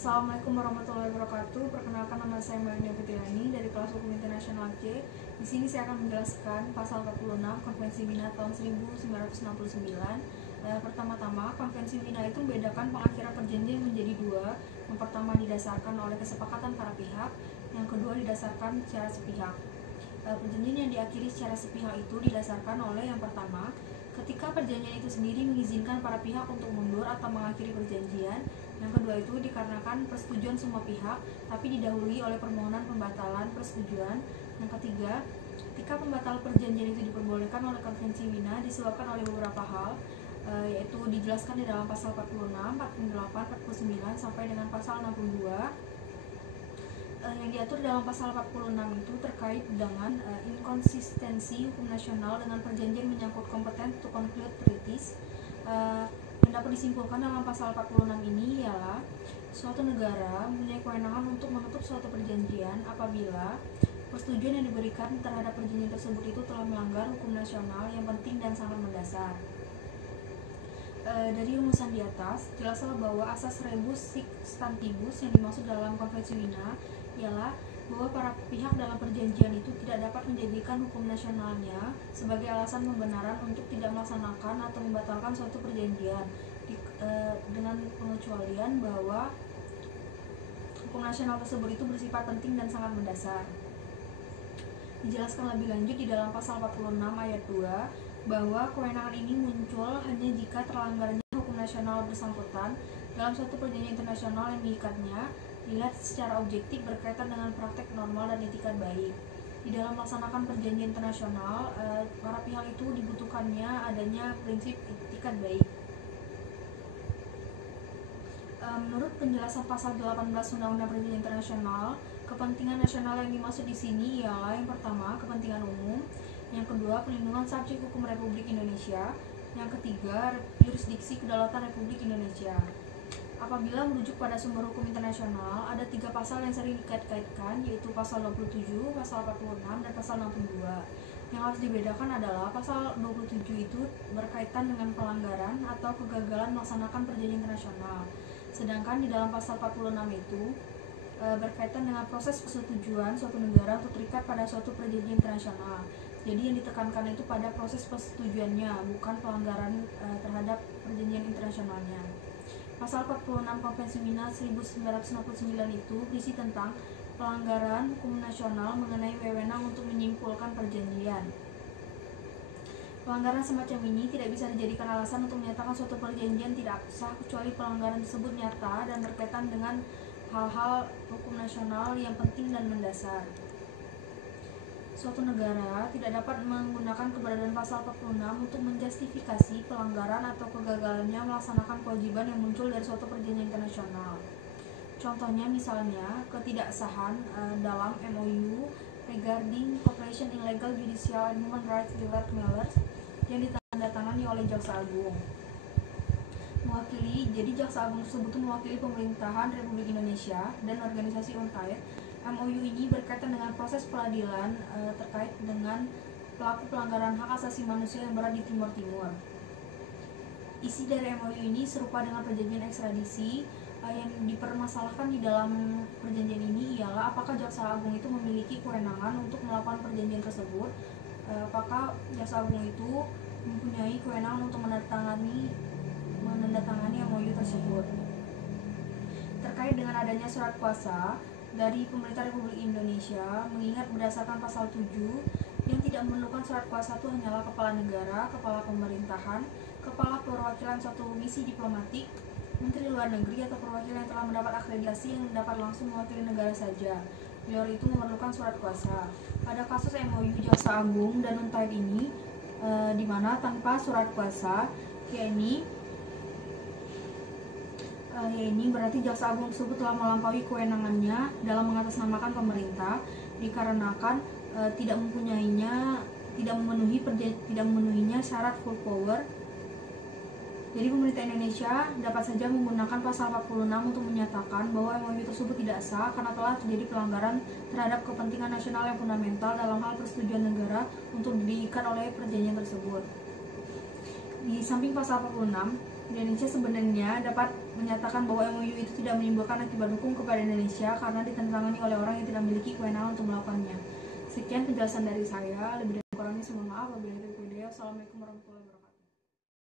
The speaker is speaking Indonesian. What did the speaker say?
Assalamualaikum warahmatullahi wabarakatuh. Perkenalkan, nama saya Melina Fitriani dari kelas Hukum Internasional C. Di sini saya akan menjelaskan pasal 46 Konvensi Wina tahun 1969. Pertama-tama, Konvensi Wina itu membedakan pengakhiran perjanjian menjadi dua. Yang pertama didasarkan oleh kesepakatan para pihak, yang kedua didasarkan secara sepihak. Perjanjian yang diakhiri secara sepihak itu didasarkan oleh yang pertama, ketika perjanjian itu sendiri mengizinkan para pihak untuk mundur atau mengakhiri perjanjian. Yang kedua itu dikarenakan persetujuan semua pihak, tapi didahului oleh permohonan pembatalan persetujuan. Yang ketiga, ketika pembatalan perjanjian itu diperbolehkan oleh Konvensi Wina disebabkan oleh beberapa hal, yaitu dijelaskan di dalam pasal 46, 48, 49 sampai dengan pasal 62. Yang diatur dalam pasal 46 itu terkait dengan inkonsistensi hukum nasional dengan perjanjian menyangkut kompeten to conclude treaties. Yang dapat disimpulkan dalam pasal 46 ini ialah suatu negara mempunyai kewenangan untuk menutup suatu perjanjian apabila persetujuan yang diberikan terhadap perjanjian tersebut itu telah melanggar hukum nasional yang penting dan sangat mendasar. Dari rumusan di atas, jelaslah bahwa asas rebus sic stantibus yang dimaksud dalam Konvensi Wina ialah bahwa para pihak dalam perjanjian itu tidak dapat menjadikan hukum nasionalnya sebagai alasan pembenaran untuk tidak melaksanakan atau membatalkan suatu perjanjian, dengan pengecualian bahwa hukum nasional tersebut itu bersifat penting dan sangat mendasar. Dijelaskan lebih lanjut di dalam pasal 46 ayat 2 bahwa kewenangan ini muncul hanya jika terlanggarnya hukum nasional bersangkutan dalam suatu perjanjian internasional yang diikatnya dilihat secara objektif berkaitan dengan praktek normal dan etikat baik. Di dalam melaksanakan perjanjian internasional, para pihak itu dibutuhkannya adanya prinsip etikat baik. Menurut penjelasan pasal 18 Undang-Undang Perjanjian Internasional, kepentingan nasional yang dimaksud di sini ialah yang pertama, kepentingan umum, yang kedua, pelindungan subjek hukum Republik Indonesia, yang ketiga, yurisdiksi kedaulatan Republik Indonesia. Apabila merujuk pada sumber hukum internasional, ada 3 pasal yang sering dikait-kaitkan, yaitu pasal 27, pasal 46, dan pasal 62. Yang harus dibedakan adalah pasal 27 itu berkaitan dengan pelanggaran atau kegagalan melaksanakan perjanjian internasional. Sedangkan di dalam pasal 46 itu berkaitan dengan proses persetujuan suatu negara untuk terikat pada suatu perjanjian internasional. Jadi yang ditekankan itu pada proses persetujuannya, bukan pelanggaran terhadap perjanjian internasionalnya. Pasal 46 Konvensi Wina 1969 itu berisi tentang pelanggaran hukum nasional mengenai wewenang untuk menyimpulkan perjanjian. Pelanggaran semacam ini tidak bisa dijadikan alasan untuk menyatakan suatu perjanjian tidak sah kecuali pelanggaran tersebut nyata dan berkaitan dengan hal-hal hukum nasional yang penting dan mendasar. Suatu negara tidak dapat menggunakan keberadaan pasal 46 untuk menjustifikasi pelanggaran atau kegagalannya melaksanakan kewajiban yang muncul dari suatu perjanjian internasional. Contohnya misalnya ketidaksahan dalam MOU regarding cooperation in legal, judicial, and human rights related matters yang ditandatangani oleh Jaksa Agung. Jadi Jaksa Agung tersebut mewakili pemerintahan Republik Indonesia dan organisasi UNCTAD. MOU ini berkaitan dengan proses peradilan terkait dengan pelaku pelanggaran hak asasi manusia yang berada di Timur Timur. Isi dari MOU ini serupa dengan perjanjian ekstradisi. Yang dipermasalahkan di dalam perjanjian ini ialah apakah Jaksa Agung itu memiliki kewenangan untuk melakukan perjanjian tersebut. Apakah Jaksa Agung itu mempunyai kewenangan untuk menandatangani MOU tersebut. Terkait dengan adanya surat kuasa dari pemerintah Republik Indonesia, mengingat berdasarkan pasal 7 yang tidak memerlukan surat kuasa itu hanyalah kepala negara, kepala pemerintahan, kepala perwakilan suatu misi diplomatik, menteri luar negeri, atau perwakilan yang telah mendapat akreditasi yang dapat langsung mewakili negara saja. Beliau itu memerlukan surat kuasa. Pada kasus MOU Jaksa Agung dan UNCTAD ini, di mana tanpa surat kuasa, yakni berarti Jaksa Agung tersebut telah melampaui kewenangannya dalam mengatasnamakan pemerintah dikarenakan tidak memenuhinya syarat full power. Jadi pemerintah Indonesia dapat saja menggunakan pasal 46 untuk menyatakan bahwa MOU tersebut tidak sah karena telah terjadi pelanggaran terhadap kepentingan nasional yang fundamental dalam hal persetujuan negara untuk diikat oleh perjanjian tersebut. Di samping pasal 46, Indonesia sebenarnya dapat menyatakan bahwa MOU itu tidak menimbulkan akibat hukum kepada Indonesia karena ditandatangani oleh orang yang tidak memiliki kewenangan untuk melakukannya. Sekian penjelasan dari saya. Lebih dari kurangnya saya mohon maaf. Wabillahi taufiq wal hidayah. Wassalamualaikum warahmatullahi wabarakatuh.